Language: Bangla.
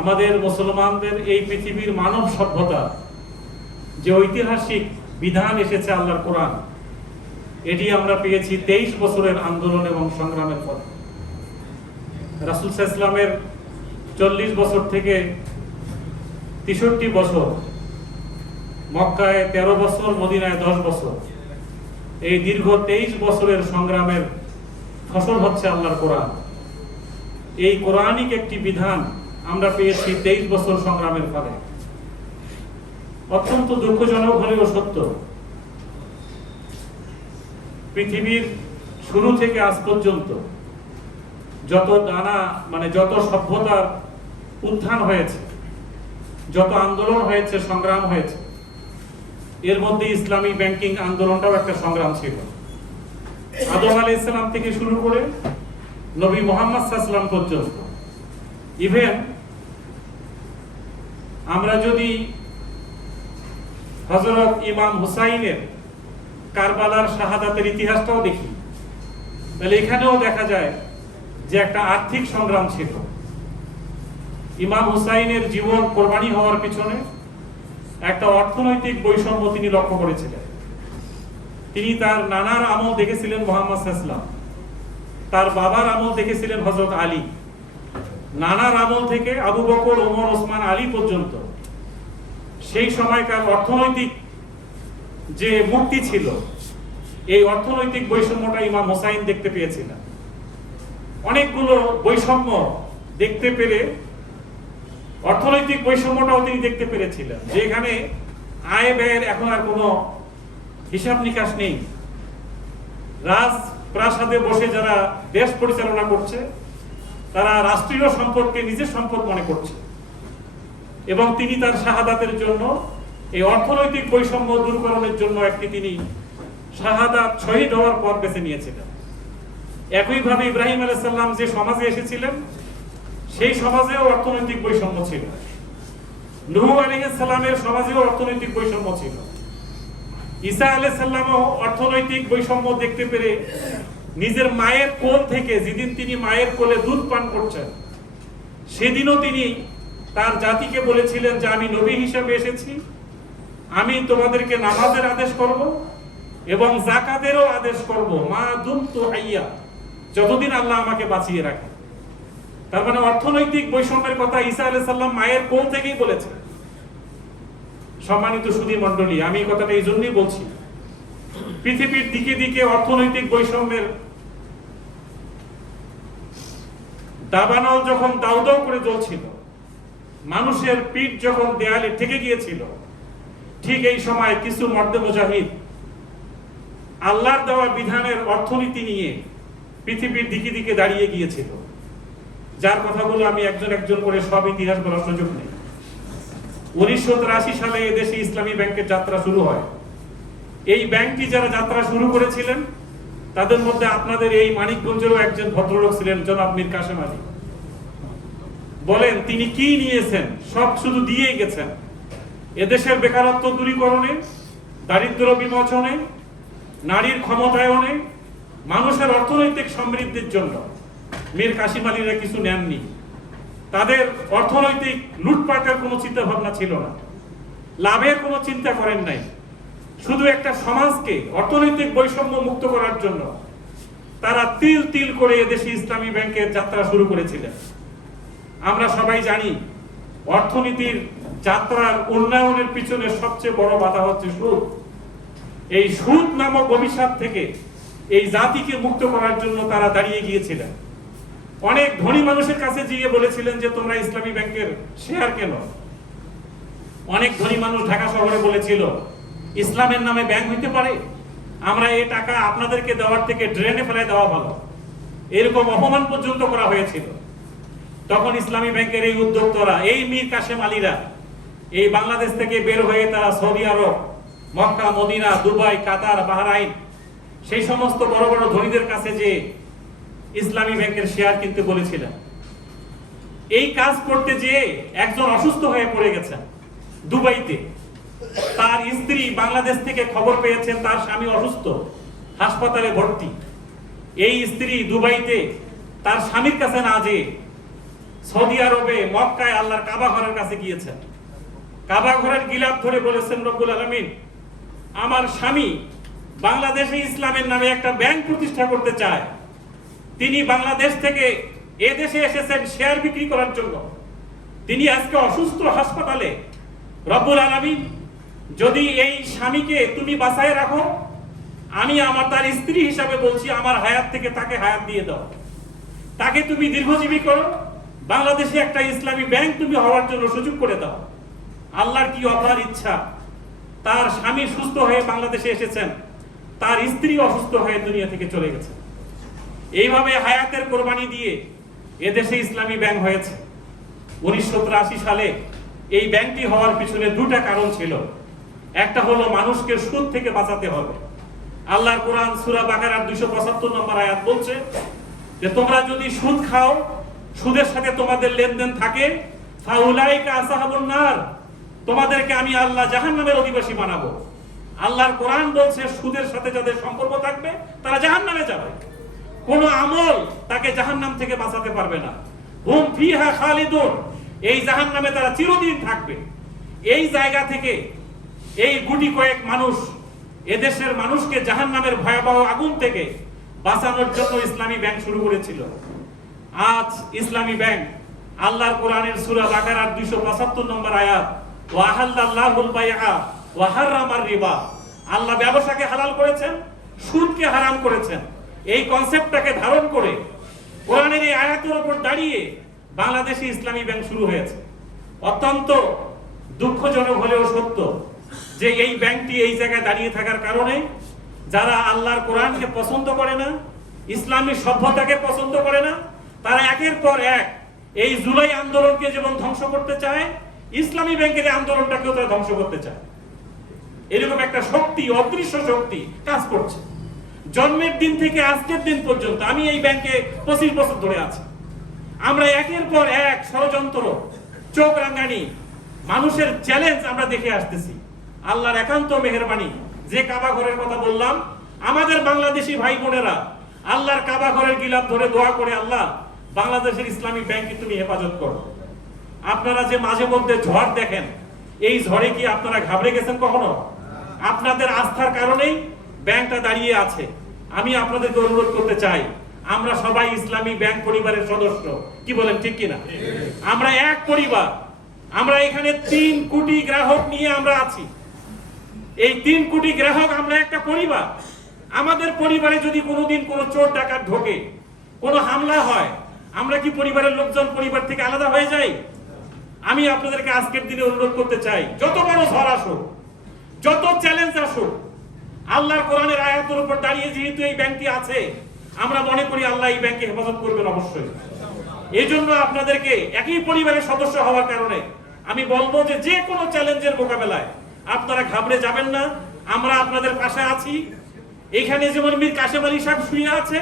আমাদের মুসলমানদের এই পৃথিবীর মানব সভ্যতা যে ঐতিহাসিক বিধান এসেছে আল্লাহর কোরআন, এটি আমরা পেয়েছি 23 বছরের আন্দোলন এবং সংগ্রামের পর। রাসূল সাল্লাল্লাহু আলাইহি ওয়াসাল্লামের 40 বছর থেকে 63 বছর, মক্কায় 13 বছর, মদিনায় 10 বছর, এই দীর্ঘ 23 বছরের সংগ্রামের ফসল হচ্ছে আল্লাহর কোরআন। এই কোরআনিক একটি বিধান আমরা পেয়েছি 23 বছর সংগ্রামের ফলে। অত্যন্ত দুঃখজনক হলেও সত্য, পৃথিবীর শুরু থেকে আজ পর্যন্ত যত যত সভ্যতার উত্থান হয়েছে, যত আন্দোলন হয়েছে, সংগ্রাম হয়েছে, এর মধ্যে ইসলামী ব্যাংকিং আন্দোলনটাও একটা সংগ্রাম ছিল। আদম আলাইহিস সালাম থেকে শুরু করে নবী মুহাম্মদ সাল্লাল্লাহু আলাইহি ওয়াসাল্লাম পর্যন্ত। ইভেন আমরা যদি হযরত ইমাম হুসাইনের কারবালার শাহাদাতের ইতিহাসটাও দেখি, তাহলে এখানেও দেখা যায় যে একটা আর্থিক সংগ্রাম ছিল। ইমাম হুসাইনের জীবন কোরবানি হওয়ার পিছনে একটা অর্থনৈতিক বৈষম্য তিনি লক্ষ্য করেছিলেন। তিনি তার নানার আমল দেখেছিলেন মুহাম্মদ সাল্লাল্লাহু আলাইহি ওয়াসাল্লাম, তার বাবার আমল দেখেছিলেন হযরত আলী, নানার আমল থেকে আবু বকর, ওমর, ওসমান, আলী পর্যন্ত। সেই সময়কার অর্থনৈতিক যে মুক্তি ছিল, এই অর্থনৈতিক বৈষম্যটা ইমাম হুসাইন দেখতে পেয়েছিলেন। অনেকগুলো বৈষম্য দেখতে পেরে অর্থনৈতিক বৈষম্যটাও তিনি দেখতে পেরেছিলেন, যে এখানে আয় ব্যয়ের এখন আর কোনো হিসাব নিকাশ নেই। রাজ প্রাসাদে বসে যারা দেশ পরিচালনা করছে, তারা রাষ্ট্রীয় সম্পদকে নিজের সম্পদ মনে করছে, এবং তিনি তার শাহাদাতের জন্য, এই অর্থনৈতিক বৈষম্য দূরকরণের জন্য তিনি শাহাদাত, শহীদ হওয়ার পথ বেছে নিয়েছিলেন। একইভাবে ইব্রাহিম আলাইহিস সালাম যে সমাজে এসেছিলেন, সেই সমাজেও অর্থনৈতিক বৈষম্য ছিল। নূহ আলাইহিস সালামের সমাজেও অর্থনৈতিক বৈষম্য ছিল। ঈসা আলাইহিস সালামও অর্থনৈতিক বৈষম্য দেখতে পেরে নিজের মায়ের কোল থেকে, যেদিন তিনি মায়ের কোলে দুধ পান করছেন, সেদিনও তিনি তার জাতিকে বলেছিলেন যে আমি নবী হিসেবে এসেছি, আমি তোমাদেরকে নামাজের আদেশ করব এবং যাকাতেরও আদেশ করব, মা দুমতু হাইয়া, যতদিন আল্লাহ আমাকে বাঁচিয়ে রাখে। তার মানে অর্থনৈতিক বৈষম্যের কথা ঈসা আলাইহিস সালাম মায়ের কোল থেকেই বলেছেন। সম্মানিত সুধী মণ্ডলী, আমি এই কথাটা এই জন্যই বলছি, পৃথিবীর দিকে দিকে অর্থনৈতিক বৈষম্যের দাবানল যখন দাউ দাউ করে জ্বলছিল, মানুষের পিঠ যখন দেয়ালে ঠেকে গিয়েছিল, ঠিক এই সময় কিছু মর্দে মুজাহিদ আল্লাহর দেওয়া বিধানের অর্থনীতি নিয়ে পৃথিবীর দিকে দিকে দাঁড়িয়ে গিয়েছিল, যার কথাগুলো আমি একজন একজন করে সব ইতিহাস বলার সুযোগ নেই। 1983 সালে এদেশে ইসলামী ব্যাংকের যাত্রা শুরু হয়। এই ব্যাংকটি যারা যাত্রা শুরু করেছিলেন, তাদের মধ্যে আপনাদের এই মানিকগঞ্জেরও একজন ভদ্রলোক ছিলেন, জনাব মীর কাসেম আলী। বলেন তিনি কি নিয়েছেন? সব শুধু দিয়েই গেছেন। এদেশের বেকারত্ব দূরীকরণে, দারিদ্র বিমোচনে, নারীর ক্ষমতায়নে, মানুষের অর্থনৈতিক সমৃদ্ধির জন্য মীর কাসেম আলীরা কিছু নেননি। তাদের অর্থনৈতিক লুটপাটের কোনো চিন্তা ভাবনা ছিল না, লাভের কোনো চিন্তা করেন নাই। শুধু একটা সমাজকে অর্থনৈতিক বৈষম্য মুক্ত করার জন্য তারা তিল তিল করে এদেশে ইসলামী ব্যাংকের যাত্রা শুরু করেছিলেন। আমরা সবাই জানি, অর্থনীতির যাত্রার উন্নয়নের পিছনে সবচেয়ে বড় বাধা হচ্ছে সুদ। এই সুদ নামক অভিশাপ থেকে এই জাতিকে মুক্ত করার জন্য তারা দাঁড়িয়ে গিয়েছিলেন। অনেক ধনী মানুষের কাছে গিয়ে বলেছিলেন যে তোমরা ইসলামী ব্যাংকের শেয়ার কেন। অনেক ধনী মানুষ ঢাকা শহরে বলেছিল, ইসলামের নামে ব্যাংক হইতে পারে? আমরা এই টাকা আপনাদেরকে দেওয়ার থেকে ড্রেনে ফেলে দেওয়া ভালো। এরকম অপমান পর্যন্ত করা হয়েছিল। তখন ইসলামী ব্যাংকের এই উদ্যোক্তারা, এই মীর কাসেম আলীরা, এই বাংলাদেশ থেকে বের হয়ে তারা সৌদি আরব, মক্কা, মদিনা, দুবাই, কাতার, বাহরাইন, সেই সমস্ত বড় বড় ধনীদের কাছে যে ইসলামী ব্যাংকের শেয়ার কিনতে বলেছিলেন। এই কাজ করতে যেয়ে একজন অসুস্থ হয়ে পড়ে গেছেন দুবাইতে। তার স্ত্রী বাংলাদেশ থেকে খবর পেয়েছেন তার স্বামী অসুস্থ, হাসপাতালে ভর্তি। এই স্ত্রী দুবাইতে তার স্বামীর কাছে না যেয়ে সৌদি আরবে মক্কায় আল্লাহর কাবা ঘরের কাছে গিয়েছেন। কাবা ঘরের গিলাফ ধরে বলেছেন রব্বুল আলামিন, আমার স্বামী বাংলাদেশে ইসলামের নামে একটা ব্যাংক প্রতিষ্ঠা করতে চায়। তিনি বাংলাদেশ থেকে এদেশে এসেছেন শেয়ার বিক্রি করার জন্য। তিনি আজকে অসুস্থ হাসপাতালে। রব্বুল আলামিন, যদি এই স্বামীকে তুমি বাঁচায় রাখো, আমি আমার তার স্ত্রী হিসাবে বলছি, আমার হায়াত থেকে তাকে হায়াত দিয়ে দাও, তাকে তুমি দীর্ঘজীবী করো, বাংলাদেশে একটা ইসলামী ব্যাংক তুমি হওয়ার জন্য সুযোগ করে দাও। আল্লাহর কি অপার ইচ্ছা, তার স্বামী সুস্থ হয়ে বাংলাদেশে এসেছেন, তার স্ত্রী অসুস্থ হয়ে দুনিয়া থেকে চলে গেছে। এইভাবে হায়াতের কোরবানি দিয়ে এদেশে ইসলামী ব্যাংক হয়েছে। 1983 সালে এই ব্যাংকটি হওয়ার পিছনে দুটা কারণ ছিল। একটা হলো মানুষকে সুদ থেকে বাঁচাতে হবে। আল্লাহর কোরআন সূরা বাকারার 275 নম্বর আয়াত বলছে যে তোমরা যদি সুদ খাও, সুদের সাথে তোমাদের লেনদেন থাকে, ফাউলাইকা আসহাবুন নার, তোমাদেরকে আমি আল্লাহ জাহান্নামের অধিবাসী বানাবো। আল্লাহর কোরআন বলছে সুদের সাথে যাদের সম্পর্ক থাকবে তারা জাহান্নামে যাবে। কোন আমল তাকে জাহান্নাম থেকে বাঁচাতে পারবে না। হুম ফিহা খালিদুন, এই জাহান্নামে তারা চিরদিন থাকবে। এই জায়গা থেকে এই গুটি কয়েক মানুষ এদেশের মানুষকে জাহান্নামের ভয়াবহ আগুন থেকে বাঁচানোর জন্য ইসলামী ব্যাংক শুরু করেছিল। আজ ইসলামী ব্যাংক আল্লাহর কোরআনের সূরা বাকারার 275 নম্বর আয়াত, ওয়া আহাল্লাল্লাহুল বাইআ ওয়া হারামার রিবা, আল্লাহ ব্যবসাকে হালাল করেছেন, সুদকে হারাম করেছেন। এই কনসেপ্টটাকে ধারণ করে কোরআনের এই আয়াতের উপর দাঁড়িয়ে বাংলাদেশে ইসলামী ব্যাংক শুরু হয়েছে। অত্যন্ত দুঃখজনক হলেও সত্য যে এই ব্যাংকটি এই জায়গায় দাঁড়িয়ে থাকার কারণে যারা আল্লাহর কোরআনকে পছন্দ করে না, ইসলামী সভ্যতাকে পছন্দ করে না, তারা একের পর এক এই জুলাই আন্দোলনকে যেমন ধ্বংস করতে চায়, ইসলামী ব্যাংকের আন্দোলনটাকেও তারা ধ্বংস করতে চায়। এরকম একটা শক্তি, অদৃশ্য শক্তি কাজ করছে। জন্মের দিন থেকে আজকের দিন পর্যন্ত আমি এই ব্যাংকে 25 বছর ধরে আছি। আমরা একের পর এক ষড়যন্ত্র, চোখ রাঙানি, মানুষের চ্যালেঞ্জ আমরা দেখে আসতেছি। আল্লাহর একান্ত মেহেরবানি, যে কাবা ঘরের কথা বললাম, আমাদের বাংলাদেশি ভাই বোনেরা আল্লাহর কাবা ঘরের গিলাফ ধরে দোয়া করে, আল্লাহ বাংলাদেশের ইসলামী ব্যাংকে তুমি হেফাজত করো। আপনারা যে মাঝে মধ্যে ঝড় দেখেন, এই ঝড়ে কি আপনারা ঘাবড়ে গেছেন কখনো? আপনাদের আস্থার কারণেই ব্যাংকটা দাঁড়িয়ে আছে। আমি আপনাদেরকে অনুরোধ করতে চাই, আমরা সবাই ইসলামী ব্যাংক পরিবারের সদস্য। কি বলেন, ঠিক কিনা? আমরা এক পরিবার। আমরা এখানে 3 কোটি গ্রাহক নিয়ে আমরা আছি। এই 3 কোটি গ্রাহক আমরা একটা পরিবার। আমাদের পরিবারে যদি কোনোদিন কোনো চোর ডাকাত ঢোকে, কোনো হামলা হয়, আমরা কি পরিবারের লোকজন পরিবার থেকে আলাদা হয়ে যাই? আমি আপনাদেরকে আজকের দিনে অনুরোধ করতে চাই, যত বড় ঝড় আসুক, যত চ্যালেঞ্জ আসুক, আল্লাহর কোরআনের আয়াতের উপর দাঁড়িয়ে যেহেতু এই ব্যাংকটি আছে, আমরা মনে করি আল্লাহ এই ব্যাংকে হেফাজত করবেন অবশ্যই। এই জন্য আপনাদেরকে একই পরিবারের সদস্য হওয়ার কারণে আমি বলবো যে যে কোনো চ্যালেঞ্জের মোকাবেলায় আপনারা ঘাবড়ে যাবেন না। আমরা আপনাদের পাশে আছি। এখানে যেমন মীর কাশেম আলী সাহেব শুয়ে আছে,